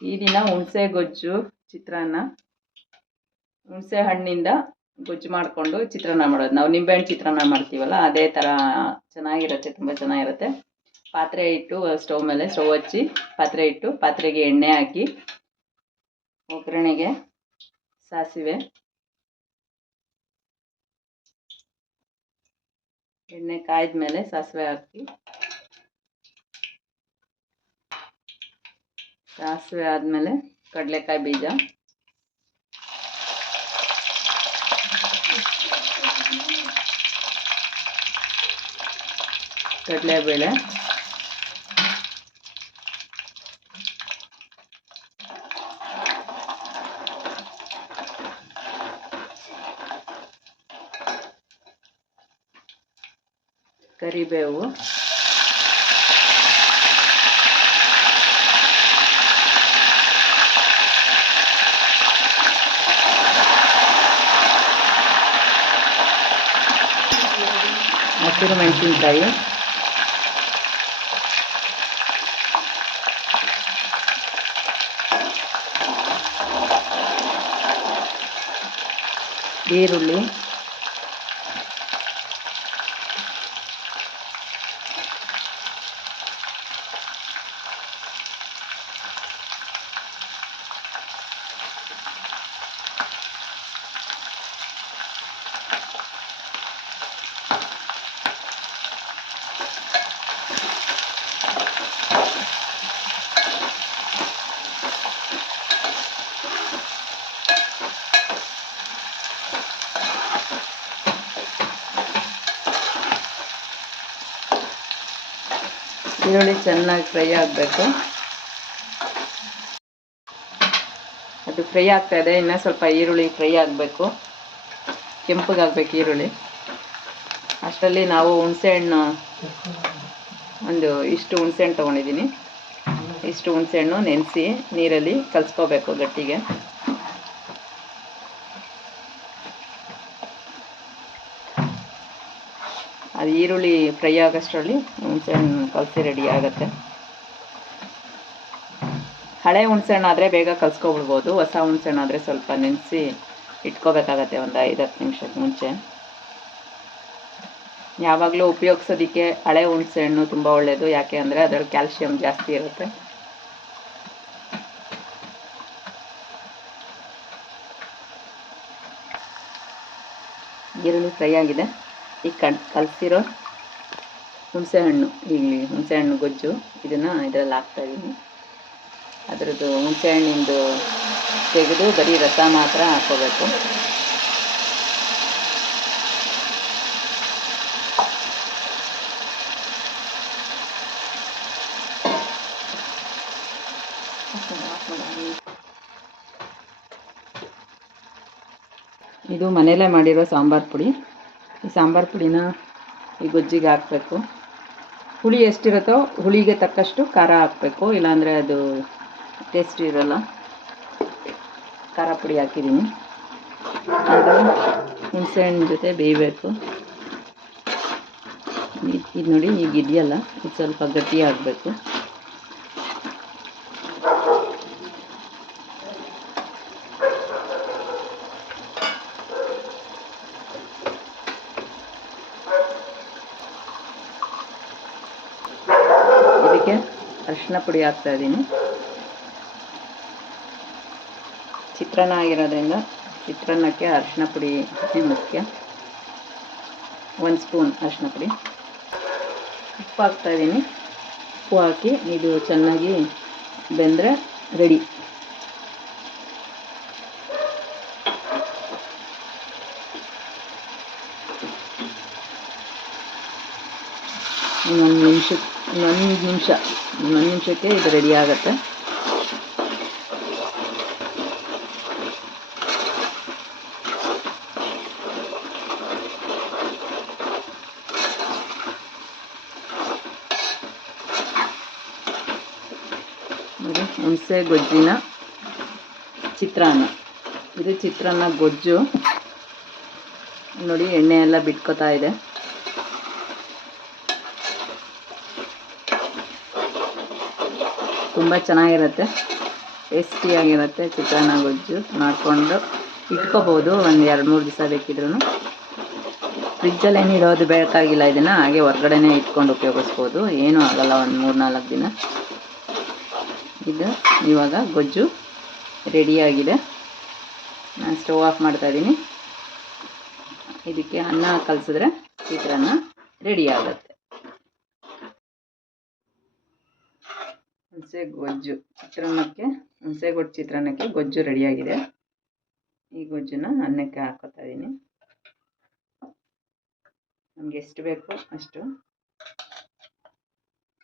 ಈ ದಿನ ಹುಣಸೆ ಗೊಜ್ಜು ಚಿತ್ರಾನ್ನ. ಹುಣಸೆ ಹಣ್ಣಿಂದ ಗೊಜ್ಜು ಮಾಡಿಕೊಂಡು ಚಿತ್ರಾನ್ನ ಮಾಡೋದು. ನಾವು ನಿಂಬೆಹಣ್ಣು ಚಿತ್ರಾನ್ನ ಮಾಡ್ತೀವಲ್ಲ ಅದೇ ಥರ ಚೆನ್ನಾಗಿರುತ್ತೆ, ತುಂಬ ಚೆನ್ನಾಗಿರುತ್ತೆ. ಪಾತ್ರೆ ಇಟ್ಟು ಸ್ಟವ್ ಮೇಲೆ ಸ್ಟವ್ ಹಚ್ಚಿ ಪಾತ್ರೆ ಇಟ್ಟು ಪಾತ್ರೆಗೆ ಎಣ್ಣೆ ಹಾಕಿ ಒಗ್ಗರಣೆಗೆ ಸಾಸಿವೆ, ಎಣ್ಣೆ ಕಾಯ್ದ ಮೇಲೆ ಸಾಸಿವೆ ಹಾಕಿ, ಸಾಸಿವೆ ಆದಮೇಲೆ ಕಡಲೆಕಾಯಿ ಬೀಜ, ಕಡಲೆಬೇಳೆ, ಕರಿಬೇವು, ಹಸಿರು ಮೆಣಸಿನಕಾಯಿ, ಈರುಳ್ಳಿ, ಈರುಳ್ಳಿ ಚೆನ್ನಾಗಿ ಫ್ರೈ ಆಗಬೇಕು. ಅದು ಫ್ರೈ ಆಗ್ತಾ ಇದೆ, ಇನ್ನೂ ಸ್ವಲ್ಪ ಈರುಳ್ಳಿ ಫ್ರೈ ಆಗಬೇಕು, ಕೆಂಪಗಾಗಬೇಕು ಈರುಳ್ಳಿ. ಅಷ್ಟರಲ್ಲಿ ನಾವು ಹುಣಸೆಹಣ್ಣು ಇಷ್ಟು ಹುಣಸೆಹಣ್ಣು ತೊಗೊಂಡಿದ್ದೀನಿ. ಇಷ್ಟು ಹುಣಸೆಹಣ್ಣು ನೆನೆಸಿ ನೀರಲ್ಲಿ ಕಲಿಸ್ಕೋಬೇಕು ಗಟ್ಟಿಗೆ. ಅದು ಈರುಳ್ಳಿ ಫ್ರೈ ಆಗೋಷ್ಟರಲ್ಲಿ ಹುಣಸೆಹಣ್ಣು ಕಲಸಿ ರೆಡಿ ಆಗುತ್ತೆ. ಹಳೆ ಹುಣಸೆಹಣ್ಣು ಆದರೆ ಬೇಗ ಕಲಿಸ್ಕೊಬಿಡ್ಬೋದು. ಹೊಸ ಹುಣಸೆಹಣ್ಣು ಆದರೆ ಸ್ವಲ್ಪ ನೆನೆಸಿ ಇಟ್ಕೋಬೇಕಾಗತ್ತೆ ಒಂದು 5-10 ನಿಮಿಷಕ್ಕೆ ಮುಂಚೆ. ಯಾವಾಗಲೂ ಉಪಯೋಗಿಸೋದಕ್ಕೆ ಹಳೆ ಹುಣಸೆಹಣ್ಣು ತುಂಬ ಒಳ್ಳೆಯದು. ಯಾಕೆ ಅಂದರೆ ಅದರಲ್ಲಿ ಕ್ಯಾಲ್ಶಿಯಂ ಜಾಸ್ತಿ ಇರುತ್ತೆ. ಈರುಳ್ಳಿ ಫ್ರೈ ಆಗಿದೆ. ಈಗ ಕಲಸಿರೋ ಹುಣಸೆಹಣ್ಣು, ಇಲ್ಲಿ ಹುಣಸೆಹಣ್ಣು ಗೊಜ್ಜು, ಇದನ್ನು ಇದರಲ್ಲಿ ಹಾಕ್ತಾಯಿದ್ದೀನಿ. ಅದರದ್ದು ಹುಣಸೆಹಣ್ಣಿಂದು ತೆಗೆದು ಬರೀ ರಸ ಮಾತ್ರ ಹಾಕ್ಕೋಬೇಕು. ಇದು ಮನೆಯಲ್ಲೇ ಮಾಡಿರೋ ಸಾಂಬಾರು ಪುಡಿ. ಈ ಸಾಂಬಾರು ಪುಡಿನ ಈ ಗೊಜ್ಜಿಗೆ ಹಾಕಬೇಕು. ಹುಳಿ ಎಷ್ಟಿರುತ್ತೋ ಹುಳಿಗೆ ತಕ್ಕಷ್ಟು ಖಾರ ಹಾಕಬೇಕು, ಇಲ್ಲಾಂದರೆ ಅದು ಟೇಸ್ಟ್ ಇರೋಲ್ಲ. ಖಾರ ಪುಡಿ ಹಾಕಿದ್ದೀನಿ. ಅದು ಹುಣಸೆಹಣ್ಣು ಜೊತೆ ಬೇಯಬೇಕು. ಇದು ನೋಡಿ, ಈಗ ಇದೆಯಲ್ಲ, ಇದು ಸ್ವಲ್ಪ ಗಟ್ಟಿ ಆಗಬೇಕು. ಇದಕ್ಕೆ ಅರಿಶಿನ ಪುಡಿ ಹಾಕ್ತಾಯಿದ್ದೀನಿ. ಚಿತ್ರಾನ್ನ ಆಗಿರೋದ್ರಿಂದ ಚಿತ್ರಾನ್ನಕ್ಕೆ ಅರಿಶಿನ ಪುಡಿ ಮುಖ್ಯ. 1 ಸ್ಪೂನ್ ಅರಿಶಿನ ಪುಡಿ. ಉಪ್ಪು ಹಾಕ್ತಾಯಿದ್ದೀನಿ. ಉಪ್ಪು ಹಾಕಿ ಇದು ಚೆನ್ನಾಗಿ ಬೆಂದರೆ ರೆಡಿ. ಇನ್ನೊಂದು ನಿಮಿಷಕ್ಕೆ ಇದು ರೆಡಿ ಆಗುತ್ತೆ. ಹುಣಸೆ ಗೊಜ್ಜಿನ ಚಿತ್ರಾನ್ನ. ಇದು ಚಿತ್ರಾನ್ನ ಗೊಜ್ಜು ನೋಡಿ, ಎಣ್ಣೆ ಎಲ್ಲ ಬಿಟ್ಕೋತಾ ಇದೆ. ತುಂಬ ಚೆನ್ನಾಗಿರುತ್ತೆ. ಟೇಸ್ಟಿಯಾಗಿರುತ್ತೆ. ಚಿತ್ರಾನ್ನ ಗೊಜ್ಜು ಮಾಡಿಕೊಂಡು ಇಟ್ಕೋಬೋದು, ಒಂದು 2-3 ದಿವಸ ಬೇಕಿದ್ರೂ. ಫ್ರಿಜ್ಜಲ್ಲಿ ಏನು ಇಡೋದು ಬೇಕಾಗಿಲ್ಲ, ಇದನ್ನು ಹಾಗೆ ಹೊರಗಡೆನೇ ಇಟ್ಕೊಂಡು ಉಪಯೋಗಿಸ್ಬೋದು, ಏನೂ ಆಗಲ್ಲ. ಒಂದು 3-4 ದಿನ. ಇದು ಇವಾಗ ಗೊಜ್ಜು ರೆಡಿಯಾಗಿದೆ. ನಾನು ಸ್ಟವ್ ಆಫ್ ಮಾಡ್ತಾಯಿದ್ದೀನಿ. ಇದಕ್ಕೆ ಅನ್ನ ಕಲಸಿದ್ರೆ ಚಿತ್ರಾನ್ನ ರೆಡಿ ಆಗುತ್ತೆ. ಹುಣಸೆ ಗೊಜ್ಜು ಚಿತ್ರಾನ್ನಕ್ಕೆ, ಹುಣಸೆ ಗೊಜ್ಜು ಚಿತ್ರಾನ್ನಕ್ಕೆ ಗೊಜ್ಜು ರೆಡಿಯಾಗಿದೆ. ಈ ಗೊಜ್ಜನ್ನ ಅನ್ನಕ್ಕೆ ಹಾಕೋತಾ ಇದ್ದೀನಿ. ನಮ್ಗೆ ಎಷ್ಟು ಬೇಕು ಅಷ್ಟು.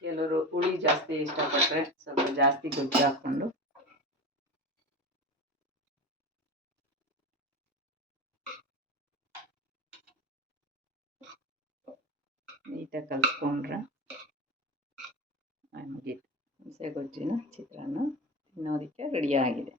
ಕೆಲವರು ಹುಳಿ ಜಾಸ್ತಿ ಇಷ್ಟಪಟ್ಟರೆ ಸ್ವಲ್ಪ ಜಾಸ್ತಿ ಗೊಜ್ಜು ಹಾಕ್ಕೊಂಡು ನೀಟಾಗಿ ಕಲಿಸ್ಕೊಂಡ್ರೆ ಮುಗೀತು. ಹುಣಸೆ ಗೊಜ್ಜಿನ ಚಿತ್ರಾನ್ನ ತಿನ್ನೋದಕ್ಕೆ ರೆಡಿಯಾಗಿದೆ.